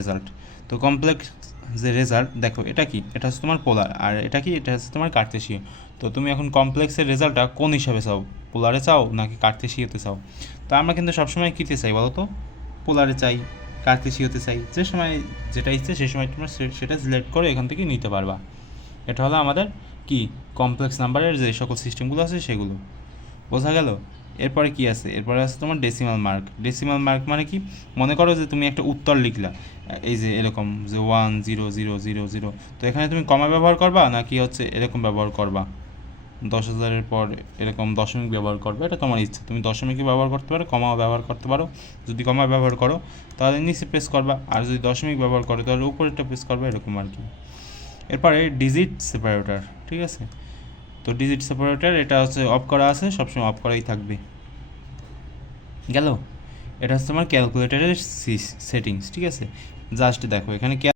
Result. তো complex যে result দেখো এটা কি, এটা হচ্ছে তোমার পোলার, আর এটা কি, এটা হচ্ছে তোমার কার্তেশীয়। তো তুমি এখন কমপ্লেক্সের রেজাল্টটা কোন হিসাবে চাও, পোলারে চাও নাকি কার্তেশীয়তে চাও? তো আমরা কিন্তু সবসময় কীতে চাই বলো তো, পোলারে চাই, কার্তেশীয়তে চাই। যে সময় যেটা ইচ্ছে সেই সময় তোমরা সেটা সিলেক্ট করে এখান থেকে নিতে পারবা। এটা হলো আমাদের কি, কমপ্লেক্স নাম্বারের যে সকল সিস্টেমগুলো আছে সেগুলো। বোঝা গেল? এরপরে কি আছে, এরপরে আছে তোমার ডেসিমাল মার্ক। ডেসিমাল মার্ক মানে কি, মনে করো যে তুমি একটা উত্তর লিখলা, এই যে এরকম যে 1,0,0,0,0, তো এখানে তুমি কমা ব্যবহার করবা নাকি হচ্ছে এরকম ব্যবহার করবা, 10,000-এর পর এরকম দশমিক ব্যবহার করবে, এটা তোমার ইচ্ছা। তুমি দশমিকই ব্যবহার করতে পারো, কমাও ব্যবহার করতে পারো। যদি কমা ব্যবহার করো তাহলে নিচে প্রেস করবা, আর যদি দশমিক ব্যবহার করো তাহলে উপরেরটা প্রেস করবে, এরকম আর কি। এরপরে ডিজিট সেপারেটর, ঠিক আছে। তো ডিজিট সেপারেটর এটা হচ্ছে অফ করা আছে, সবসময় অফ করাই থাকবে। গেল? এটা হচ্ছে তোমার ক্যালকুলেটরের সেটিংস, ঠিক আছে। জাস্ট দেখো এখানে